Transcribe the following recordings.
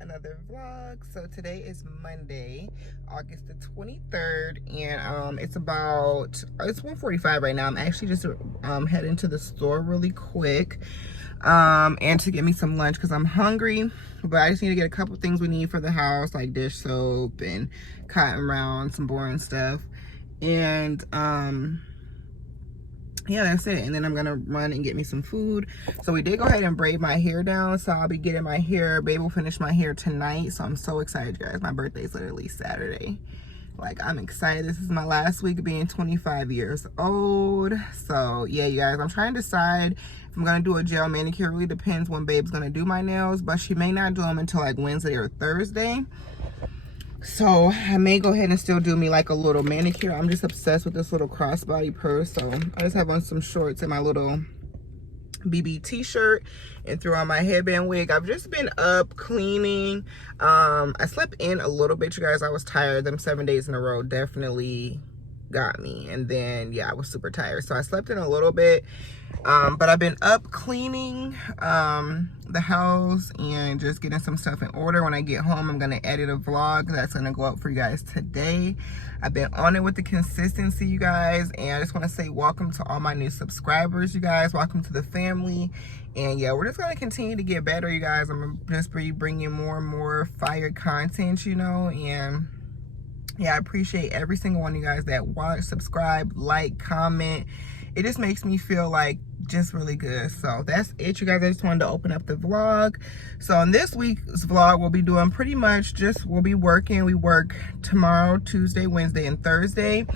another vlog. So today is Monday, August the 23rd, and it's 1:45 right now. I'm actually just heading to the store really quick and to get me some lunch because I'm hungry, but I just need to get a couple things we need for the house, like dish soap and cotton round, some boring stuff, and yeah, that's it. And then I'm gonna run and get me some food. So we did go ahead and braid my hair down, so I'll be getting my hair. Babe will finish my hair tonight, so I'm so excited, guys. My birthday's literally Saturday. Like, I'm excited. This is my last week of being 25 years old. So yeah, you guys, I'm trying to decide if I'm gonna do a gel manicure. It really depends when Babe's gonna do my nails, but she may not do them until like Wednesday or Thursday. So I may go ahead and still do me like a little manicure. I'm just obsessed with this little crossbody purse. So I just have on some shorts and my little BB t-shirt and threw on my headband wig. I've just been up cleaning. I slept in a little bit, you guys. I was tired. Them 7 days in a row definitely got me. And then yeah, I was super tired, so I slept in a little bit. But I've been up cleaning the house and just getting some stuff in order. When I get home, I'm gonna edit a vlog that's gonna go up for you guys today. I've been on it with the consistency, you guys, and I just want to say welcome to all my new subscribers, you guys. Welcome to the family. And yeah, we're just gonna continue to get better, you guys. I'm just bringing more and more fire content, you know. And yeah, I appreciate every single one of you guys that watch, subscribe, like, comment. It just makes me feel like just really good. So that's it, you guys. I just wanted to open up the vlog. So on this week's vlog, we'll be doing pretty much we'll be working. We work tomorrow, Tuesday, Wednesday, and Thursday,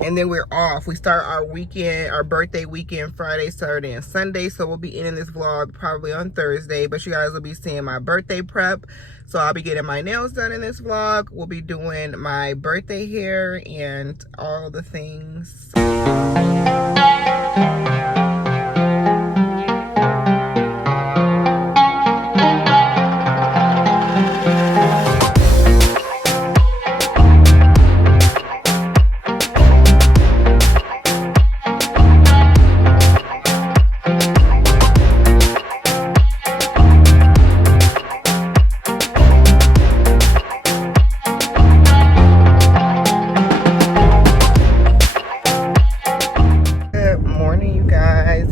and then we're off. We start our weekend, our birthday weekend, Friday, Saturday, and Sunday. So we'll be ending this vlog probably on Thursday, but you guys will be seeing my birthday prep. So I'll be getting my nails done in this vlog. We'll be doing my birthday hair and all the things.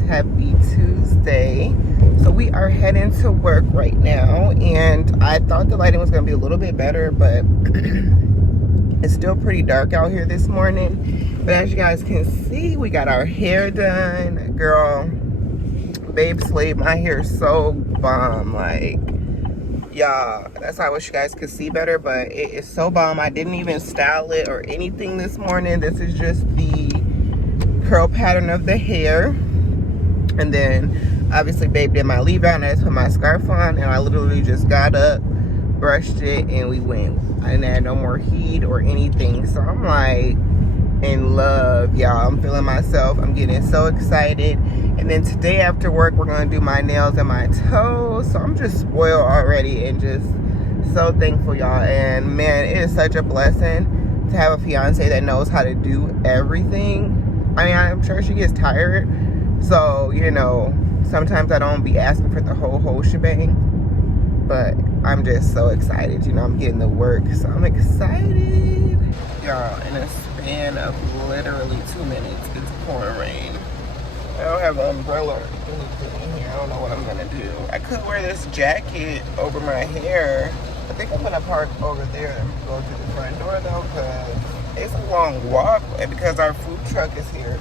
Happy Tuesday. So we are heading to work right now, and I thought the lighting was going to be a little bit better, but it's still pretty dark out here this morning. But as you guys can see, we got our hair done. Girl, Babe slayed my hair so bomb. Like, y'all, that's why I wish you guys could see better, but it is so bomb. I didn't even style it or anything this morning. This is just the curl pattern of the hair. And then obviously Babe did my leave out, and I just put my scarf on, and I literally just got up, brushed it, and we went. I didn't add no more heat or anything. So I'm like in love, y'all. I'm feeling myself. I'm getting so excited. And then today after work, we're gonna do my nails and my toes. So I'm just spoiled already and just so thankful, y'all. And man, it is such a blessing to have a fiance that knows how to do everything. I mean, I'm sure she gets tired. So, you know, sometimes I don't be asking for the whole shebang, but I'm just so excited. You know, I'm getting to work, so I'm excited. Y'all, in a span of literally 2 minutes, it's pouring rain. I don't have an umbrella or anything in here. I don't know what I'm gonna do. I could wear this jacket over my hair. I think I'm gonna park over there and go to the front door though, because it's a long walk, and because our food truck is here.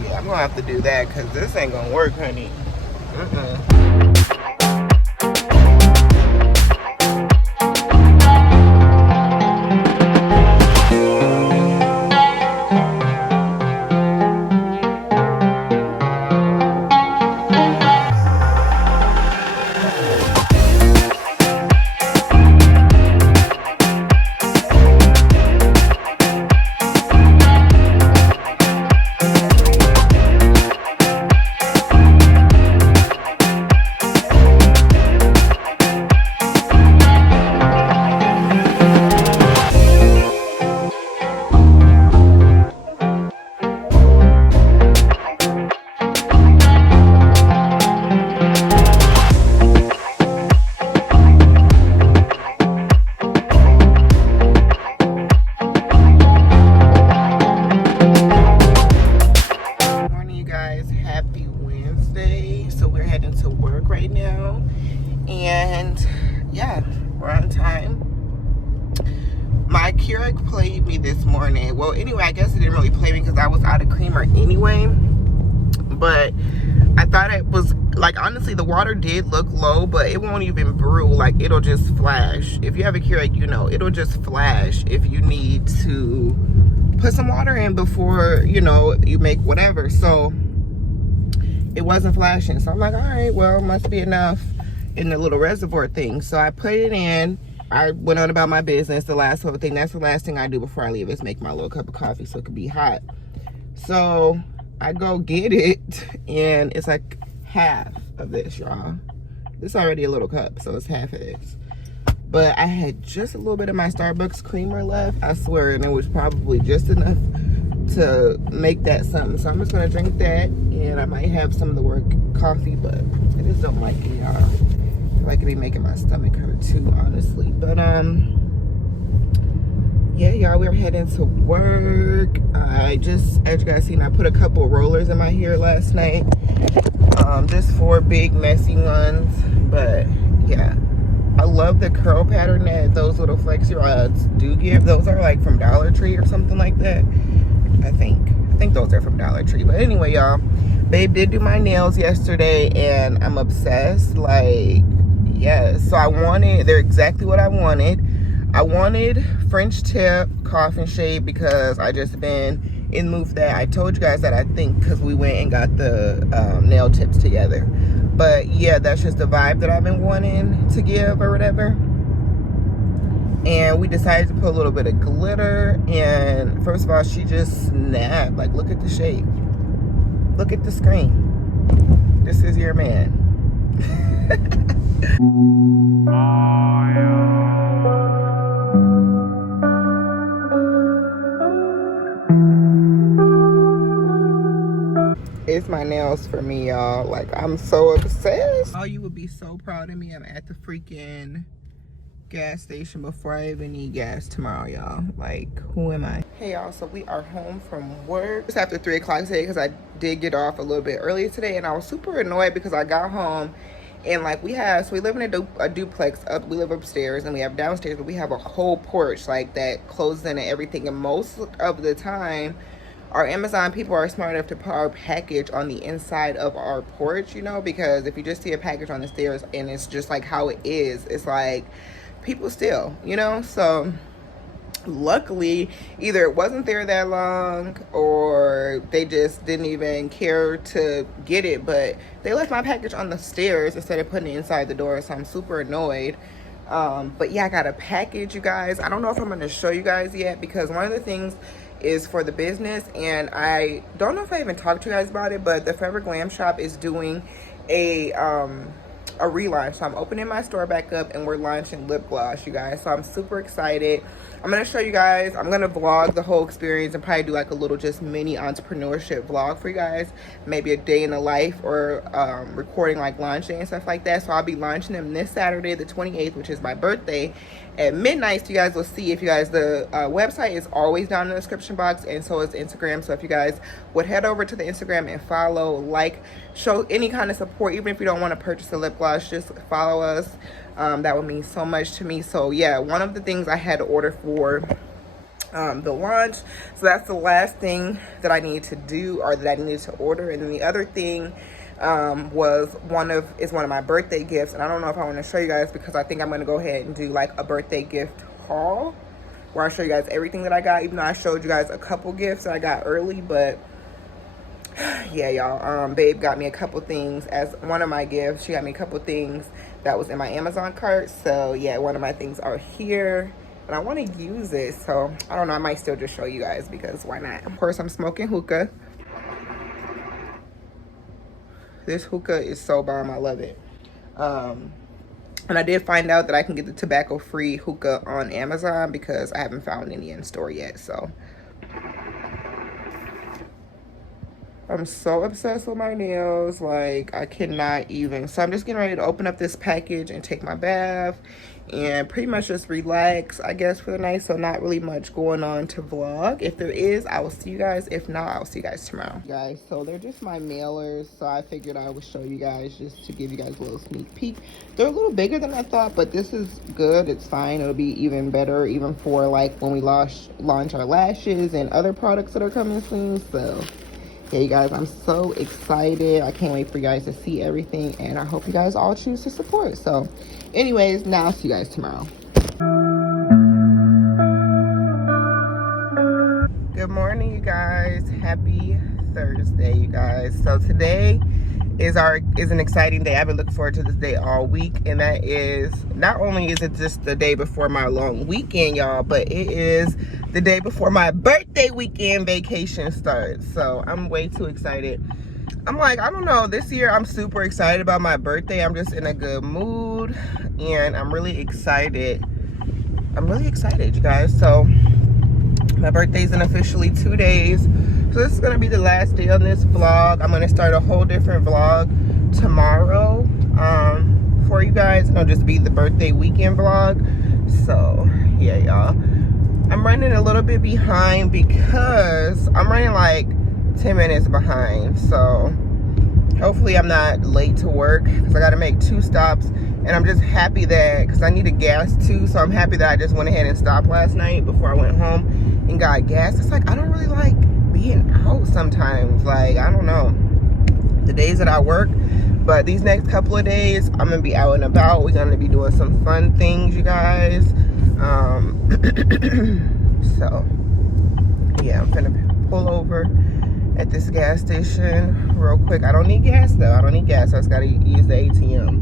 Yeah, I'm gonna have to do that because this ain't gonna work, honey. Derek played me this morning. Well, anyway, I guess it didn't really play me because I was out of creamer anyway. But I thought it was, like, honestly, the water did look low, but it won't even brew. Like, it'll just flash. If you have a Keurig, you know, it'll just flash if you need to put some water in before, you know, you make whatever. So it wasn't flashing. So I'm like, all right, well, must be enough in the little reservoir thing. So I put it in. I went on about my business. The last whole thing, that's the last thing I do before I leave, is make my little cup of coffee so it could be hot. So I go get it, and it's like half of this, y'all. This is already a little cup, so it's half of this. But I had just a little bit of my Starbucks creamer left, I swear, and it was probably just enough to make that something. So I'm just gonna drink that, and I might have some of the work coffee, but I just don't like it, y'all. I feel like it be making my stomach hurt too, honestly. But yeah, y'all, we're heading to work. I just, as you guys seen, I put a couple rollers in my hair last night. Just 4 big messy ones, but yeah. I love the curl pattern that those little flexi rods do give. Those are like from Dollar Tree or something like that. I think those are from Dollar Tree. But anyway, y'all, babe did do my nails yesterday, and I'm obsessed. Like, yes. So they're exactly what I wanted. I wanted French tip, coffin shade, because I just been in the mood for that. I told you guys that, I think, because we went and got the nail tips together. But yeah, that's just the vibe that I've been wanting to give or whatever. And we decided to put a little bit of glitter. And first of all, she just snapped. Like, look at the shape. Look at the screen. This is your man. It's my nails for me, y'all. Like, I'm so obsessed. Oh, you would be so proud of me. I'm at the freaking gas station before I even need gas tomorrow, y'all. Like, who am I? Hey, y'all, so we are home from work. It's after 3 o'clock today because I did get off a little bit earlier today, and I was super annoyed because I got home and like we live in a duplex up. We live upstairs and we have downstairs, but we have a whole porch like that closed in and everything. And most of the time, our Amazon people are smart enough to put our package on the inside of our porch, you know, because if you just see a package on the stairs and it's just like how it is, it's like people steal, you know. So luckily, either it wasn't there that long or they just didn't even care to get it, but they left my package on the stairs instead of putting it inside the door. So I'm super annoyed. But yeah, I got a package, you guys. I don't know if I'm going to show you guys yet, because one of the things is for the business, and I don't know if I even talked to you guys about it, but the Forever Glam Shop is doing a relaunch. So I'm opening my store back up and we're launching lip gloss, you guys. So I'm super excited. I'm gonna show you guys. I'm gonna vlog the whole experience and probably do like a little just mini entrepreneurship vlog for you guys, maybe a day in the life, or recording like launching and stuff like that. So I'll be launching them this Saturday the 28th, which is my birthday, at midnight. So you guys will see. If you guys, the website is always down in the description box, and so is Instagram. So if you guys would head over to the Instagram and follow, like, show any kind of support, even if you don't want to purchase a lip gloss, just follow us. That would mean so much to me. So yeah, one of the things I had to order for the launch, so that's the last thing that I need to do, or that I needed to order. And then the other thing was one of my birthday gifts, and I don't know if I want to show you guys, because I think I'm going to go ahead and do like a birthday gift haul where I show you guys everything that I got, even though I showed you guys a couple gifts that I got early. But yeah, y'all, babe got me a couple things as one of my gifts. She got me a couple things that was in my Amazon cart. So yeah, one of my things are here, and I want to use it. So I don't know, I might still just show you guys, because why not? Of course, I'm smoking hookah. This hookah is so bomb. I love it. And I did find out that I can get the tobacco-free hookah on Amazon, because I haven't found any in store yet. So I'm so obsessed with my nails, like I cannot even. So I'm just getting ready to open up this package and take my bath and pretty much just relax, I guess, for the night. So not really much going on to vlog. If there is, I will see you guys. If not, I'll see you guys tomorrow. Guys, so they're just my mailers, so I figured I would show you guys just to give you guys a little sneak peek. They're a little bigger than I thought, but this is good. It's fine. It'll be even better even for like when we launch our lashes and other products that are coming soon. So yeah, you guys, I'm so excited. I can't wait for you guys to see everything, and I hope you guys all choose to support. So anyways, now I'll see you guys tomorrow. Good morning, you guys. Happy Thursday, you guys. So today is an exciting day. I've been looking forward to this day all week, and that is, not only is it just the day before my long weekend, y'all, but it is the day before my birthday weekend vacation starts. So I'm way too excited. I'm like, I don't know, this year I'm super excited about my birthday. I'm just in a good mood, and I'm really excited. You guys. So my birthday's in officially 2 days. So this is gonna be the last day on this vlog. I'm gonna start a whole different vlog tomorrow for you guys. It'll just be the birthday weekend vlog. So yeah, y'all. I'm running a little bit behind because I'm running like 10 minutes behind. So hopefully I'm not late to work because I got to make 2 stops. And I'm just happy that, because I needed gas too. So I'm happy that I just went ahead and stopped last night before I went home and got gas. It's like, I don't really like being out sometimes. Like, I don't know, the days that I work. But these next couple of days, I'm going to be out and about. We're going to be doing some fun things, you guys. So yeah, I'm gonna pull over at this gas station real quick. I don't need gas though. I just gotta use the ATM.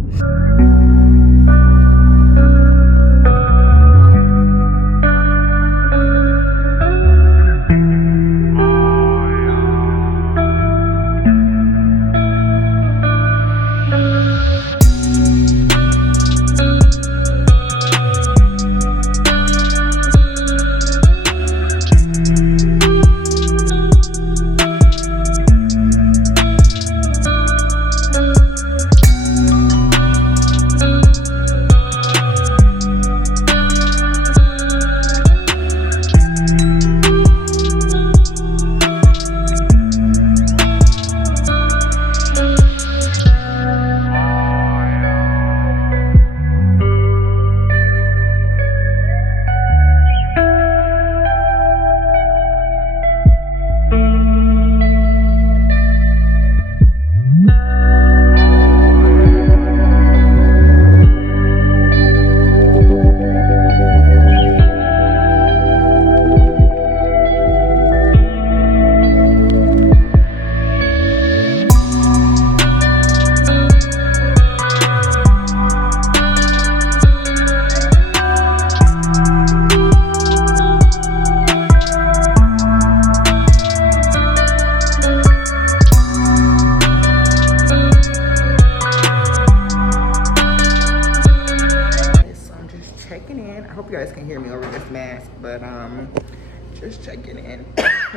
Just checking in.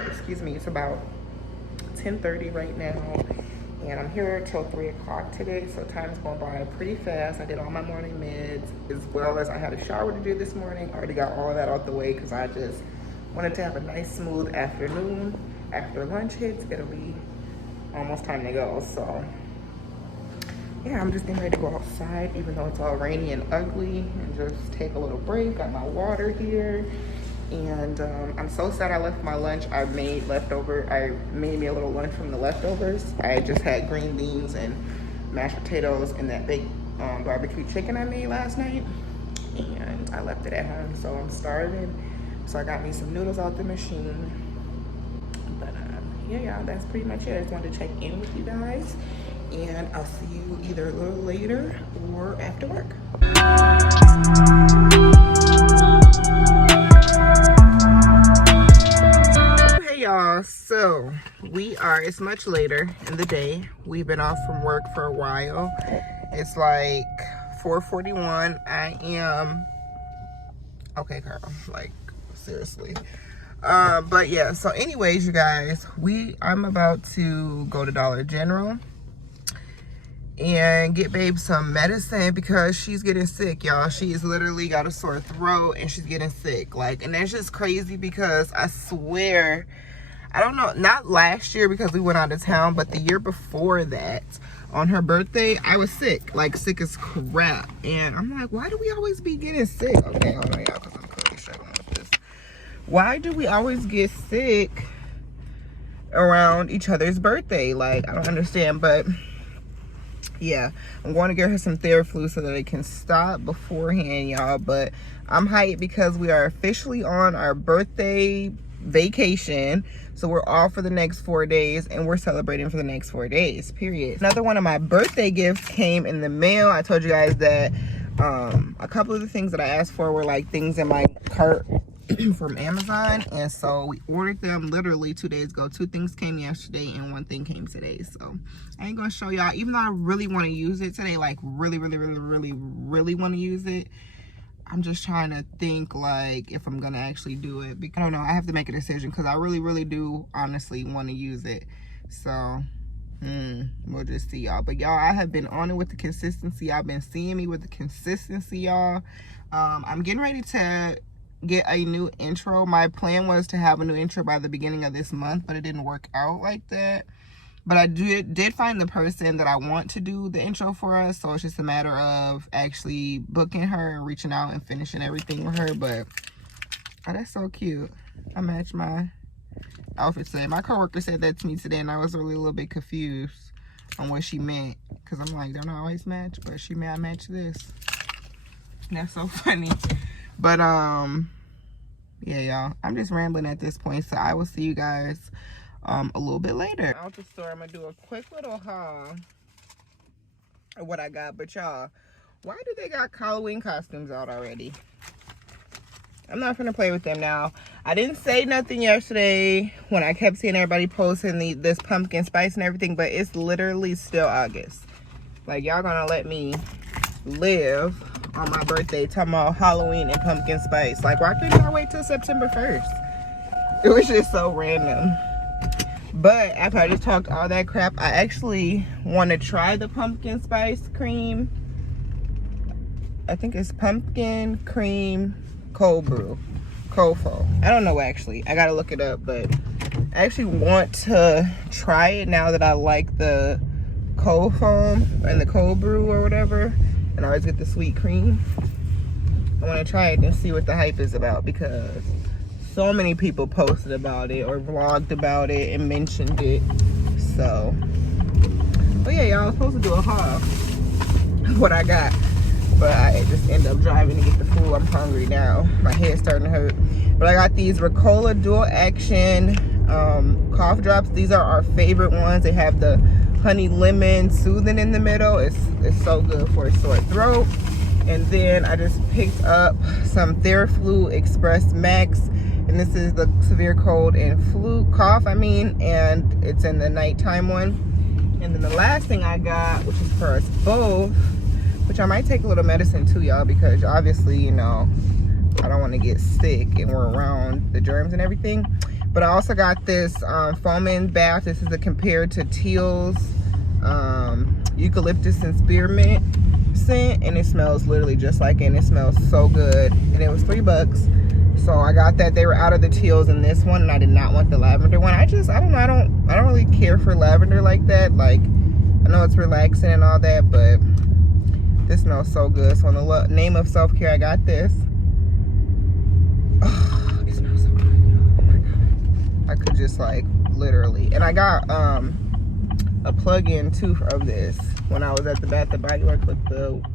Excuse me. It's about 10:30 right now, and I'm here till 3 o'clock today. So time's going by pretty fast. I did all my morning meds, as well as I had a shower to do this morning. I already got all of that out the way because I just wanted to have a nice smooth afternoon. After lunch hits, it'll be almost time to go. So yeah, I'm just getting ready to go outside, even though it's all rainy and ugly, and just take a little break. Got my water here. And I'm so sad I left my lunch. I made me a little lunch from the leftovers. I just had green beans and mashed potatoes and that baked barbecue chicken I made last night, and I left it at home, so I'm starving. So I got me some noodles out the machine. But yeah, y'all, that's pretty much it. I just wanted to check in with you guys, and I'll see you either a little later or after work. Y'all, so it's much later in the day. We've been off from work for a while. It's like 4:41. I am okay, Carl, like seriously. But yeah, so anyways, you guys, I'm about to go to Dollar General and get babe some medicine because she's getting sick, y'all. She's literally got a sore throat and she's getting sick. Like, and that's just crazy because I swear, I don't know, not last year because we went out of town, but the year before that, on her birthday, I was sick, like sick as crap. And I'm like, why do we always be getting sick? Okay, hold on, y'all, because I'm clearly struggling with this. Why do we always get sick around each other's birthday? Like, I don't understand, but yeah, I'm going to get her some Theraflu so that it can stop beforehand, y'all. But I'm hyped because we are officially on our birthday vacation. So we're off for the next 4 days and we're celebrating for the next 4 days, period. Another one of my birthday gifts came in the mail. I told you guys that a couple of the things that I asked for were like things in my cart from Amazon, and so we ordered them literally 2 days ago. 2 things came yesterday and 1 thing came today. So I ain't gonna show y'all, even though I really want to use it today, like really want to use it. I'm just trying to think like if I'm gonna actually do it, because I don't know, I have to make a decision because I really do honestly want to use it. So we'll just see, y'all. But y'all, I have been on it with the consistency. I've been seeing me with the consistency, y'all. I'm getting ready to get a new intro. My plan was to have a new intro by the beginning of this month, but it didn't work out like that. But I did find the person that I want to do the intro for us, so it's just a matter of actually booking her and reaching out and finishing everything with her. But oh, that's so cute. I matched my outfit today. My coworker said that to me today, and I was really a little bit confused on what she meant, because I'm like, don't I always match? But she may I match this. That's so funny. But yeah, y'all, I'm just rambling at this point, so I will see you guys a little bit later. Out the store, I'm gonna do a quick little haul of what I got. But y'all, why do they got Halloween costumes out already? I'm not gonna play with them now. I didn't say nothing yesterday when I kept seeing everybody posting this pumpkin spice and everything, but it's literally still August. Like, y'all gonna let me live on my birthday talking about Halloween and pumpkin spice? Like, why couldn't I wait till September 1st? It was just so random. But after I just talked all that crap, I actually want to try the pumpkin spice cream. I think it's pumpkin cream cold brew, cold foam. I don't know, actually. I gotta look it up, but I actually want to try it now that I like the cold foam and the cold brew or whatever, and I always get the sweet cream. I want to try it and see what the hype is about, because so many people posted about it or vlogged about it and mentioned it. So, but yeah, y'all, I was supposed to do a haul of what I got, but I just ended up driving to get the food. I'm hungry now. My head's starting to hurt. But I got these Ricola dual action cough drops. These are our favorite ones. They have the honey lemon soothing in the middle. It's so good for a sore throat. And then I just picked up some Theraflu Express Max, and this is the severe cold and cough, and it's in the nighttime one. And then the last thing I got, which is for us both, which I might take a little medicine too, y'all, because obviously, you know, I don't want to get sick and we're around the germs and everything. But I also got this foaming bath. This is a compared to Teal's eucalyptus and spearmint scent, and it smells literally just like it, and it smells so good. And it was $3. So I got that. They were out of the Teals in this one, and I did not want the lavender one. I don't know, I don't really care for lavender like that. Like, I know it's relaxing and all that, but this smells so good. So in the name of self-care, I got this. Oh, it smells so good. Oh my god, I could just like literally. And I got a plug-in too of this when I was at the Bath & Body Works with the